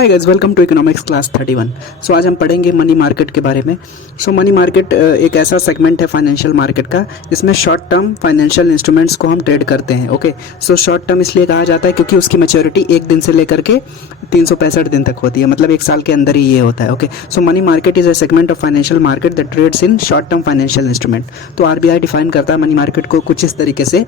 Hi guys, welcome to economics class 31। So आज हम पढ़ेंगे मनी मार्केट के बारे में। सो मनी मार्केट एक ऐसा सेगमेंट है फाइनेंशियल मार्केट का जिसमें शॉर्ट टर्म फाइनेंशियल इंस्ट्रूमेंट्स को हम ट्रेड करते हैं। ओके, सो शॉर्ट टर्म इसलिए कहा जाता है क्योंकि उसकी मैच्योरिटी एक दिन से लेकर के 365 दिन तक होती है, मतलब एक साल के अंदर ही ये होता है। Okay, so money market is a segment of financial market that trades in short term financial instrument. तो आरबीआई डिफाइन करता है मनी मार्केट को कुछ इस तरीके से,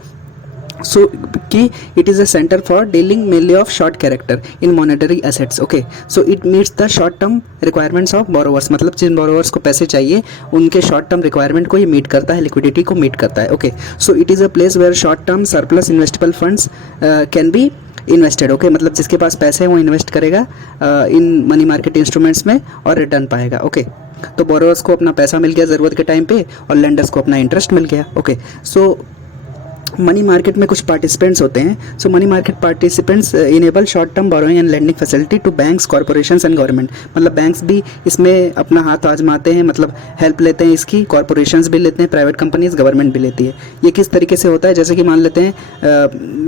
सो कि it is a centre for dealing mainly of short character in monetary assets. Okay, so it meets the short term requirements of borrowers, मतलब जिन बोरोवर्स को पैसे चाहिए उनके शॉर्ट टर्म रिक्वायरमेंट को ये मीट करता है, लिक्विडिटी को मीट करता है। Okay, so it is a place where short term surplus investable funds can be invested. Okay, मतलब जिसके पास पैसे हैं वो इन्वेस्ट करेगा इन मनी मार्केट इंस्ट्रूमेंट्स में और रिटर्न पाएगा। ओके, तो बोरोवर्स को अपना पैसा मिल गया ज़रूरत के टाइम पे और लेंडर्स को अपना इंटरेस्ट मिल गया। ओके, सो मनी मार्केट में कुछ पार्टिसिपेंट्स होते हैं। So money market participants enable short term borrowing and lending facility to banks, corporations and government, मतलब बैंक्स भी इसमें अपना हाथ आजमाते हैं, मतलब हेल्प लेते हैं इसकी, कॉर्पोरेशंस भी लेते हैं, प्राइवेट कंपनीज, गवर्नमेंट भी लेती है। ये किस तरीके से होता है, जैसे कि मान लेते हैं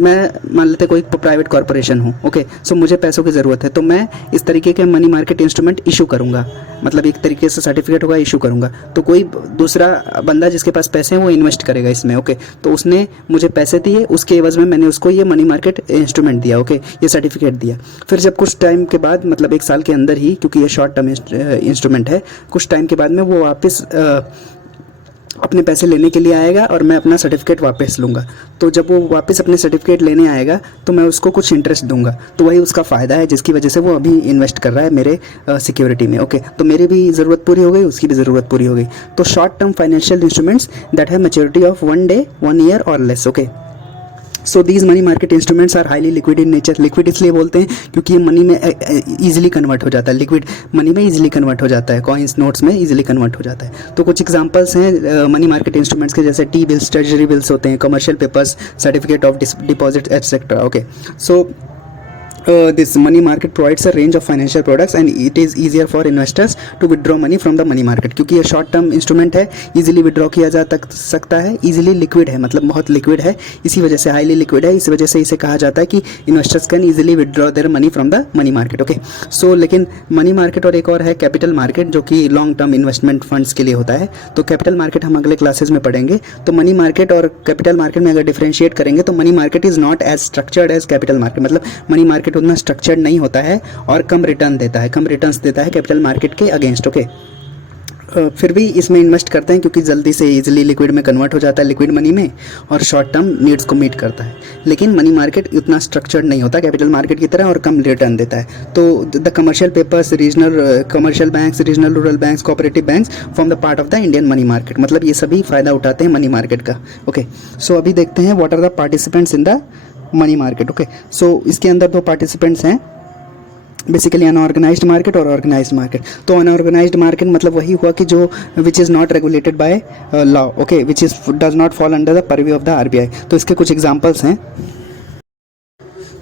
मैं मान लेते हैं कोई प्राइवेट कॉर्पोरेशन हूँ। ओके, सो मुझे पैसों की ज़रूरत है तो मैं इस तरीके के मनी मार्केट इंस्ट्रूमेंट इशू करूँगा, मतलब एक तरीके से सर्टिफिकेट होगा, इशू करूँगा। तो कोई दूसरा बंदा जिसके पास पैसे हैं वो इन्वेस्ट करेगा इसमें। ओके, तो उसने मुझे पैसे दिए, उसके एवज में मैंने उसको ये मनी मार्केट इंस्ट्रूमेंट दिया। ओके, ये सर्टिफिकेट दिया। फिर जब कुछ टाइम के बाद, मतलब एक साल के अंदर ही, क्योंकि ये शॉर्ट टर्म इंस्ट्रूमेंट है, कुछ टाइम के बाद में वो वापस अपने पैसे लेने के लिए आएगा और मैं अपना सर्टिफिकेट वापस लूँगा। तो जब वो वापस अपने सर्टिफिकेट लेने आएगा तो मैं उसको कुछ इंटरेस्ट दूंगा, तो वही उसका फ़ायदा है जिसकी वजह से वो अभी इन्वेस्ट कर रहा है मेरे सिक्योरिटी में। ओके, तो मेरी भी ज़रूरत पूरी हो गई, उसकी भी ज़रूरत पूरी हो गई। तो short term financial instruments that have maturity of 1 day, 1 year और less. Okay, so these money market instruments are highly liquid in nature. Liquid इसलिए बोलते हैं क्योंकि ये मनी में ईजिली कन्वर्ट हो जाता है, लिक्विड मनी में ईजिली कन्वर्ट हो जाता है, कॉइन्स नोट्स में ईजिली कन्वर्ट हो जाता है। तो कुछ एग्जांपल्स हैं मनी मार्केट इंस्ट्रूमेंट्स के, जैसे टी बिल्स, ट्रेजरी बिल्स होते हैं, commercial papers, certificate of deposit etcetera. Okay, so this money market provides a range of financial products and it is easier for investors to withdraw money from the money market, क्योंकि ये short term instrument है, easily withdraw किया जा सकता है, easily liquid है, मतलब बहुत लिक्विड है, इसी वजह से हाईली लिक्विड है, इस वजह से इसे कहा जाता है कि investors can easily withdraw their money from the money market. Okay, so लेकिन मनी मार्केट और एक और है कैपिटल मार्केट, जो कि लॉन्ग टर्म इन्वेस्टमेंट फंड्स के लिए होता है। तो कैपिटल मार्केट हम अगले क्लासेज में पढ़ेंगे। तो मनी मार्केट और कैपिटल मार्केट में अगर डिफरेंशिएट करेंगे तो money market is not as structured as capital market, मतलब मनी मार्केट उतना स्ट्रक्चर्ड नहीं होता है और कम रिटर्न देता है, कम रिटर्न्स देता है कैपिटल मार्केट के अगेंस्ट। ओके, फिर भी इसमें इन्वेस्ट करते हैं क्योंकि जल्दी से इजीली लिक्विड में कन्वर्ट हो जाता है, लिक्विड मनी में, और शॉर्ट टर्म नीड्स को मीट करता है। लेकिन मनी मार्केट उतना स्ट्रक्चर्ड नहीं होता कैपिटल मार्केट की तरह और कम रिटर्न देता है। तो the commercial papers, regional commercial banks, regional rural banks, cooperative banks form the part of the Indian money market, मतलब ये सभी फ़ायदा उठाते हैं मनी मार्केट का। ओके, सो अभी देखते हैं what are the participants in the money market. Okay, so इसके अंदर 2 पार्टिसिपेंट्स हैं, बेसिकली अनऑर्गेनाइज्ड मार्केट और ऑर्गेनाइज्ड मार्केट। तो अनऑर्गेनाइज्ड मार्केट मतलब वही हुआ कि जो which is not regulated by law, okay, which is does not fall under the purview of the RBI. तो इसके कुछ एग्जांपल्स हैं।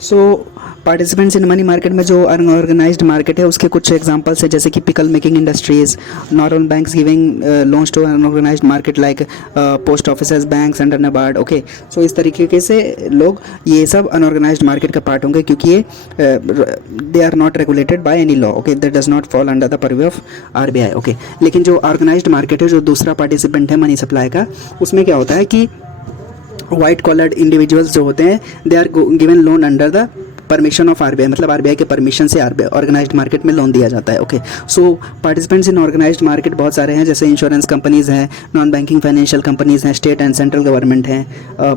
सो पार्टिसिपेंट्स इन मनी मार्केट में जो अनऑर्गेनाइज्ड मार्केट है उसके कुछ एग्जांपल्स हैं, जैसे कि pickle making industries, normal banks giving loans to unorganised market like post offices, banks under NABARD. Okay, so इस तरीके से लोग, ये सब अनऑर्गेनाइज्ड मार्केट का पार्ट होंगे क्योंकि ये they are not regulated by any law. Okay, that does not fall under the purview of RBI. Okay, लेकिन जो ऑर्गेनाइज्ड मार्केट है, जो दूसरा पार्टिसिपेंट है मनी सप्लाई का, उसमें क्या होता है कि वाइट कॉलर्ड इंडिविजुअल्स जो होते हैं, they are given loan under the permission of RBI, मतलब आरबीआई के परमिशन से आरबीआई ऑर्गेनाइज्ड मार्केट में लोन दिया जाता है। Okay, so participants in organised market बहुत सारे हैं, जैसे इंश्योरेंस कंपनीज हैं, नॉन बैंकिंग फाइनेंशियल कंपनीज हैं, स्टेट एंड सेंट्रल गवर्नमेंट हैं,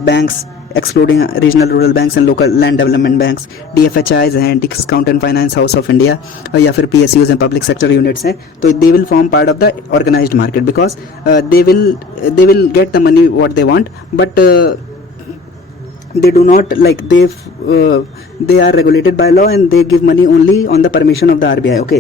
banks excluding regional rural banks and local land development banks, DFHIs हैं, discount and finance house of India, या फिर पीएसयूज हैं, पब्लिक सेक्टर यूनिट्स हैं। तो they will form part of the organised market because they will get the money what they want, but they do not, like, they are regulated by law and they give money only on the permission of the RBI. okay,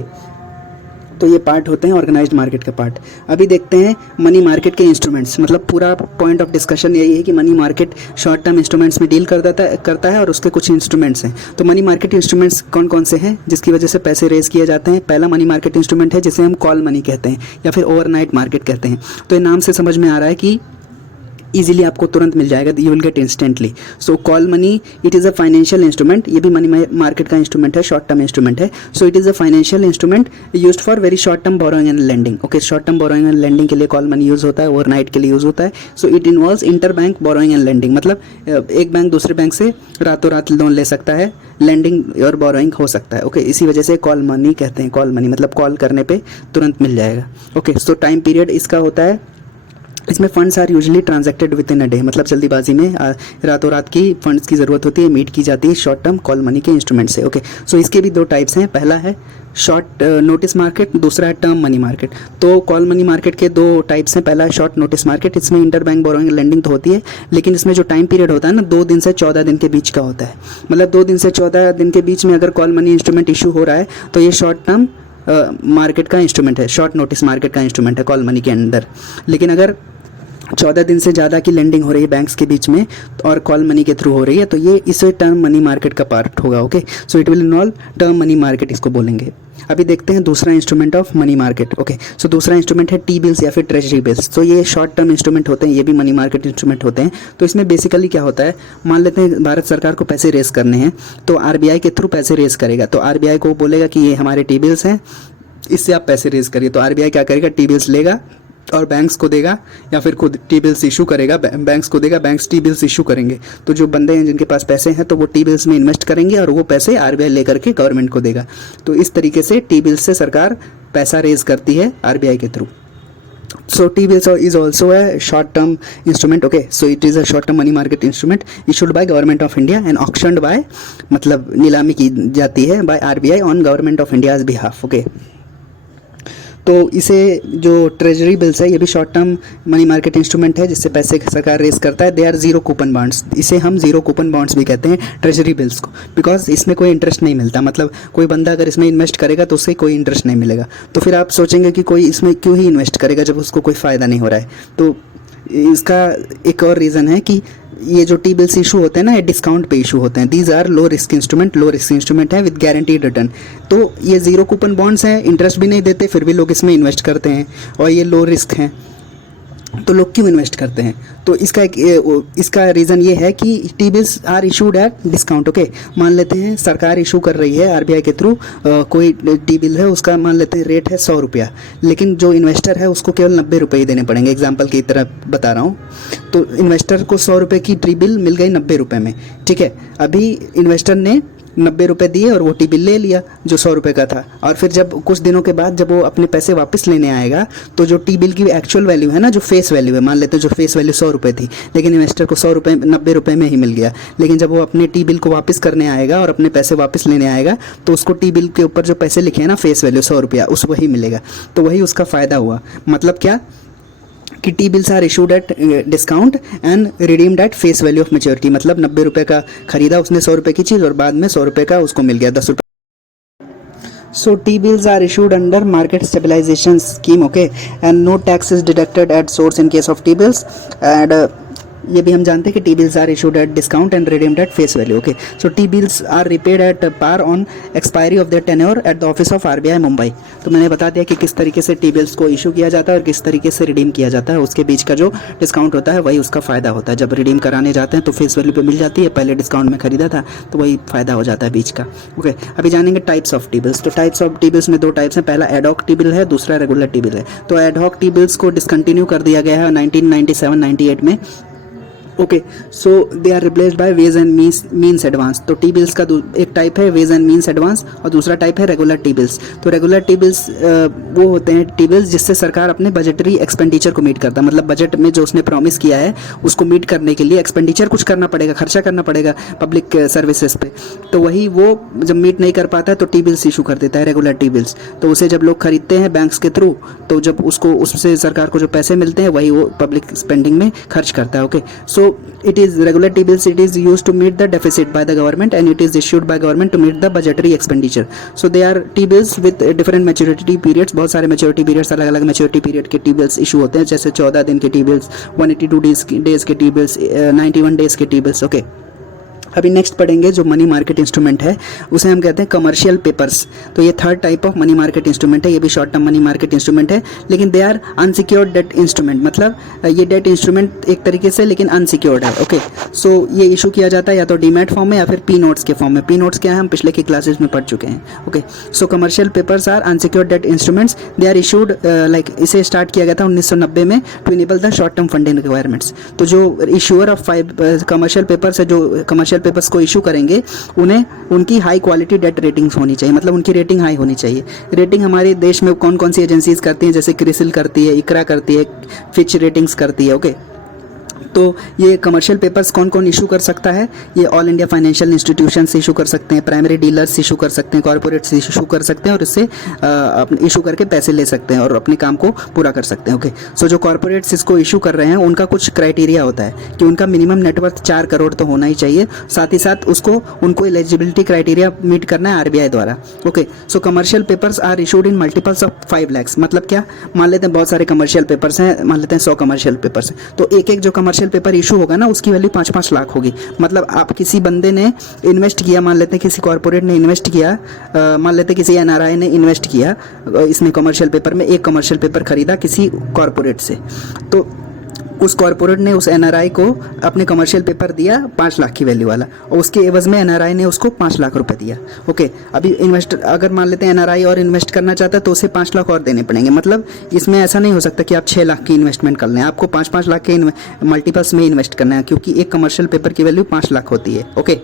तो ये part होते हैं organised market के part. अभी देखते हैं money market के instruments, मतलब पूरा पॉइंट ऑफ डिस्कशन यही है कि money market short term instruments में डील करता है और उसके कुछ इंस्ट्रूमेंट्स हैं। तो मनी मार्केट इंस्ट्रूमेंट्स कौन कौन से हैं जिसकी वजह से पैसे रेज किए जाते हैं? पहला मनी मार्केट इंस्ट्रूमेंट है जिसे हम कॉल मनी कहते हैं या फिर ओवरनाइट मार्केट कहते हैं। तो ये नाम से समझ में आ रहा है कि इजीली आपको तुरंत मिल जाएगा, you will get instantly. So call money it is a financial instrument, ये भी मनी मार्केट का इंस्ट्रूमेंट है, शॉर्ट टर्म इंस्ट्रूमेंट है। सो it is a financial instrument used for very short term borrowing and lending. Okay, short term borrowing and lending के लिए call money use होता है, overnight के लिए यूज़ होता है। So it involves inter bank borrowing and lending, मतलब एक बैंक दूसरे बैंक से रातों रात लोन ले सकता है, लेंडिंग और बोरोइंग हो सकता है। ओके, इसी वजह से कॉल मनी कहते हैं। कॉल मनी मतलब कॉल करने पे तुरंत मिल जाएगा। ओके, सो टाइम पीरियड इसका होता है, इसमें funds are usually transacted within a day, मतलब जल्दीबाजी में रातों रात की फंड्स की ज़रूरत होती है, मीट की जाती है शॉर्ट टर्म कॉल मनी के इंस्ट्रूमेंट से। ओके, सो इसके भी दो टाइप्स हैं, पहला है शॉर्ट नोटिस मार्केट, दूसरा है टर्म मनी मार्केट। तो कॉल मनी मार्केट के दो टाइप्स हैं, पहला है शॉर्ट नोटिस मार्केट, इसमें इंटर बैंक बोरोइंग लेंडिंग तो होती है, लेकिन इसमें जो टाइम पीरियड होता है ना 2 दिन से 14 दिन के बीच का होता है। मतलब 2 दिन से 14 दिन के बीच में अगर कॉल मनी इंस्ट्रूमेंट इशू हो रहा है तो ये शॉर्ट टर्म मार्केट का इंस्ट्रूमेंट है, शॉर्ट नोटिस मार्केट का इंस्ट्रूमेंट है कॉल मनी के अंदर। लेकिन अगर 14 दिन से ज़्यादा की लेंडिंग हो रही है बैंक्स के बीच में और कॉल मनी के थ्रू हो रही है तो ये इसे टर्म मनी मार्केट का पार्ट होगा। Okay, so it will involve term money market, इसको बोलेंगे। अभी देखते हैं दूसरा instrument of money market. Okay, so दूसरा इंस्ट्रूमेंट है टी बिल्स या फिर ट्रेजरी बिल्स। तो ये शॉर्ट टर्म इंस्ट्रूमेंट होते हैं, ये भी मनी मार्केट इंस्ट्रूमेंट होते हैं। तो इसमें बेसिकली क्या होता है, मान लेते हैं भारत सरकार को पैसे रेस करने हैं तो आरबीआई के थ्रू पैसे रेस करेगा, तो आरबीआई को बोलेगा कि ये हमारे टी बिल्स हैं, इससे आप पैसे रेस करिए। तो आरबीआई क्या करेगा, टी बिल्स लेगा और बैंक्स को देगा, या फिर खुद टी बिल्स इशू करेगा, बैंक्स को देगा, बैंक्स टी बिल्स इशू करेंगे। तो जो बंदे हैं जिनके पास पैसे हैं तो वो टी बिल्स में इन्वेस्ट करेंगे और वो पैसे आरबीआई लेकर के गवर्नमेंट को देगा। तो इस तरीके से टी बिल्स से सरकार पैसा रेज करती है आरबीआई के through. So T-bills is also a short-term instrument. Okay, so it is a short-term money market instrument issued by Government of India and auctioned by, मतलब नीलामी की जाती है by RBI on Government of India's behalf. Okay. तो इसे जो treasury bills है ये भी short term money market instrument है जिससे पैसे सरकार रेस करता है। They are zero coupon bonds, इसे हम जीरो कूपन बॉन्ड्स भी कहते हैं ट्रेजरी बिल्स को, बिकॉज इसमें कोई इंटरेस्ट नहीं मिलता। मतलब कोई बंदा अगर इसमें इन्वेस्ट करेगा तो उससे कोई इंटरेस्ट नहीं मिलेगा। तो फिर आप सोचेंगे कि कोई इसमें क्यों ही इन्वेस्ट करेगा जब उसको कोई फ़ायदा नहीं हो रहा है। तो इसका एक और रीज़न है कि ये जो टी बिल्स इशू होते हैं ना, ये डिस्काउंट पे इशू होते हैं। These are low risk instrument है विद गारंटीड रिटर्न। तो ये जीरो कूपन बॉन्ड्स हैं, इंटरेस्ट भी नहीं देते, फिर भी लोग इसमें इन्वेस्ट करते हैं और ये लो रिस्क हैं। तो लोग क्यों इन्वेस्ट करते हैं, तो इसका रीज़न ये है कि T bills are issued at discount. Okay, मान लेते हैं सरकार इशू कर रही है आरबीआई के थ्रू कोई टी बिल है, उसका मान लेते हैं रेट है 100 रुपया, लेकिन जो इन्वेस्टर है उसको केवल 90 रुपये ही देने पड़ेंगे। एग्जाम्पल की तरह बता रहा हूँ। तो इन्वेस्टर को 100 रुपये की टी बिल मिल गई 90 रुपये में, ठीक है। अभी इन्वेस्टर ने 90 रुपये दिए और वो टी बिल ले लिया जो 100 रुपये का था, और फिर जब कुछ दिनों के बाद जब वो अपने पैसे वापस लेने आएगा तो जो टी बिल की एक्चुअल वैल्यू है ना, जो फेस वैल्यू है, मान लेते हैं जो फेस वैल्यू 100 रुपये थी, लेकिन इन्वेस्टर को 90 रुपये में ही मिल गया। लेकिन जब वो अपने टी बिल को वापस करने आएगा और अपने पैसे वापस लेने आएगा तो उसको टी बिल के ऊपर जो पैसे लिखे हैं ना, फेस वैल्यू 100 रुपया, उस वही मिलेगा। तो वही उसका फ़ायदा हुआ। मतलब क्या कि T bills are issued at discount and redeemed at face value of maturity. मतलब 90 रुपये का खरीदा उसने 100 रुपये की चीज़ और बाद में 100 रुपये का उसको मिल गया 10 रुपये। So T-bills are issued under market stabilization scheme, okay, and no tax is deducted at source in case of T-bills, and ये भी हम जानते हैं कि T bills are issued at discount and redeemed at face value. Okay, so T bills are repaid at par on expiry of their tenure at the office of RBI Mumbai. तो मैंने बता दिया कि किस तरीके से टी बिल्स को issue किया जाता है और किस तरीके से रिडीम किया जाता है। उसके बीच का जो डिस्काउंट होता है वही उसका फ़ायदा होता है। जब रिडीम कराने जाते हैं तो फेस वैल्यू पे मिल जाती है, पहले डिस्काउंट में खरीदा था तो वही फ़ायदा हो जाता है बीच का। ओके, अभी जानेंगे टाइप्स ऑफ टी बिल्स। तो टाइप्स ऑफ टी बिल्स में दो टाइप्स हैं, पहला एडहॉक टी बिल है, दूसरा रेगुलर टी बिल है। तो एडहॉक टी बिल्स को डिसकंटिन्यू कर दिया गया है 1997-98 में। Okay, so they are replaced by ways and means advance. तो टी बिल्स का एक टाइप है वेज एंड मीन्स एडवांस और दूसरा टाइप है रेगुलर टी बिल्स। तो रेगुलर टी बिल्स वो होते हैं टी बिल्स जिससे सरकार अपने बजटरी एक्सपेंडिचर को मीट करता है। मतलब बजट में जो उसने प्रॉमिस किया है उसको मीट करने के लिए एक्सपेंडिचर कुछ करना पड़ेगा, खर्चा करना पड़ेगा पब्लिक सर्विसेज पे। तो वही वो जब मीट नहीं कर पाता है तो टी बिल्स इशू कर देता है, रेगुलर टी बिल्स। तो उसे जब लोग खरीदते हैं बैंक्स के थ्रू तो जब उसको उससे सरकार को जो पैसे मिलते हैं वही वो पब्लिक स्पेंडिंग में खर्च करता है। Okay, so it is regular T-bills, it is used to meet the deficit by the government and it is issued by government to meet the budgetary expenditure. So they are T-bills with different maturity periods. बहुत सारे maturity periods, अलग अलग maturity period के T-bills issue होते हैं, जैसे 14 दिन के T-bills, 182 days के T-bills, 91 days के T-bills. ओके, अभी नेक्स्ट पढ़ेंगे जो मनी मार्केट इंस्ट्रूमेंट है उसे हम कहते हैं कमर्शियल पेपर्स। तो ये third type of money market instrument है, ये भी short term money market instrument है, लेकिन they are unsecured debt instrument, मतलब ये डेट इंस्ट्रूमेंट एक तरीके से लेकिन अनसिक्योर्ड है। ओके, सो ये इशू किया जाता है या तो डीमैट फॉर्म में या फिर पी नोट्स के फॉर्म में। पी नोट्स क्या है हम पिछले की क्लासेस में पढ़ चुके हैं। Okay, so commercial papers are unsecured debt instruments, they are issued like इसे स्टार्ट किया गया था 1990 में to enable the short term funding requirements. तो जो इशूअर ऑफ 5 कमर्शियल पेपर्स है, जो कमर्शियल पेपर्स को इशू करेंगे उन्हें उनकी हाई क्वालिटी डेट रेटिंग्स होनी चाहिए, मतलब उनकी रेटिंग हाई होनी चाहिए। रेटिंग हमारे देश में कौन कौन सी एजेंसीज करती हैं, जैसे क्रिसिल करती है, इकरा करती है, फिच रेटिंग्स करती है। ओके, तो ये कमर्शियल पेपर्स कौन कौन इशू कर सकता है, ये ऑल इंडिया फाइनेंशियल इंस्टीट्यूशन से इशू कर सकते हैं, प्राइमरी डीलर्स इशू कर सकते हैं, कॉर्पोरेट से इशू कर सकते हैं और इससे इशू करके पैसे ले सकते हैं और अपने काम को पूरा कर सकते हैं। ओके, सो जो कॉर्पोरेट्स इसको इशू कर रहे हैं उनका कुछ क्राइटेरिया होता है कि उनका मिनिमम नेटवर्थ 4 करोड़ तो होना ही चाहिए, साथ ही साथ उनको एलिजिबिलिटी क्राइटेरिया मीट करना है आरबीआई द्वारा। Okay, so commercial papers are issued in multiples of 5 lakhs, मतलब क्या, मान लेते हैं बहुत सारे कमर्शियल पेपर्स हैं, मान लेते हैं 100 कमर्शियल पेपर्स हैं, तो एक एक जो कमर्शियल पेपर इशू होगा ना उसकी वैल्यू 5-5 लाख होगी। मतलब आप किसी बंदे ने इन्वेस्ट किया, मान लेते हैं किसी कॉर्पोरेट ने इन्वेस्ट किया, मान लेते हैं किसी एनआरआई ने इन्वेस्ट किया इसमें कमर्शियल पेपर में, एक कमर्शियल पेपर खरीदा किसी कॉर्पोरेट से, तो उस कॉर्पोरेट ने उस एनआरआई को अपने कमर्शियल पेपर दिया 5 लाख की वैल्यू वाला, और उसके एवज में एनआरआई ने उसको 5 लाख रुपए दिया। ओके, अभी इन्वेस्टर अगर मान लेते हैं एनआरआई और इन्वेस्ट करना चाहता है तो उसे 5 लाख और देने पड़ेंगे। मतलब इसमें ऐसा नहीं हो सकता कि आप 6 लाख की इन्वेस्टमेंट कर लें, आपको 5-5 लाख के मल्टीपल्स में इन्वेस्ट करना है, क्योंकि एक कमर्शियल पेपर की वैल्यू 5 लाख होती है। ओके,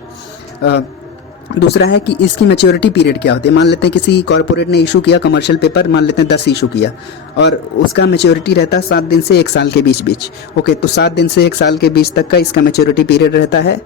दूसरा है कि इसकी मैच्योरिटी पीरियड क्या होती है। मान लेते हैं किसी कॉर्पोरेट ने इशू किया कमर्शियल पेपर, मान लेते हैं 10 इशू किया और उसका मैच्योरिटी रहता है 7 दिन से 1 साल के बीच। ओके, तो 7 दिन से 1 साल के बीच तक का इसका मैच्योरिटी पीरियड रहता है।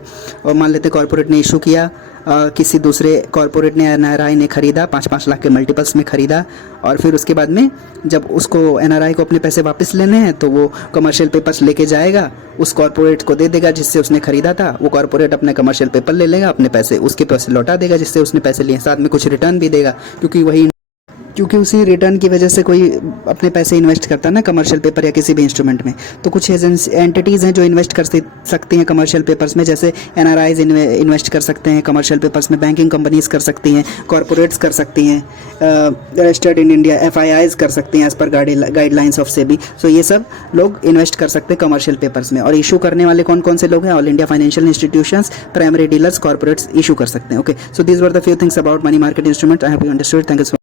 और मान लेते हैं कॉर्पोरेट ने इशू किया, किसी दूसरे कॉर्पोरेट ने एनआरआई ने खरीदा 5-5 लाख के मल्टीपल्स में खरीदा, और फिर उसके बाद में जब उसको एनआरआई को अपने पैसे वापस लेने हैं तो वो कमर्शियल पेपर्स लेके जाएगा, उस कॉर्पोरेट को दे देगा जिससे उसने खरीदा था, वो कॉर्पोरेट अपने कमर्शियल पेपर ले लेगा, अपने पैसे उसके पैसे लौटा देगा जिससे उसने पैसे लिए, साथ में कुछ रिटर्न भी देगा, क्योंकि उसी रिटर्न की वजह से कोई अपने पैसे इन्वेस्ट करता है ना कमर्शियल पेपर या किसी भी इंस्ट्रूमेंट में। तो कुछ एंटिटीज़ हैं जो इन्वेस्ट कर सकती हैं कमर्शियल पेपर्स में, जैसे एनआरआईज इन्वेस्ट कर सकते हैं कमर्शियल पेपर्स में, बैंकिंग कंपनीज कर सकती हैं, कॉर्पोरेट्स कर सकती हैं, रजिस्टर्ड इन इंडिया एफआईआईज कर सकती हैं as per guidelines of SEBI. सो ये सब लोग इन्वेस्ट कर सकते हैं कमर्शियल पेपर्स में। और इशू करने वाले कौन कौन से लोग हैं, all India financial institutions, primary dealers, corporates issue कर सकते हैं। Okay, so these were the few things about money market instrument. I hope you understood. Thank you.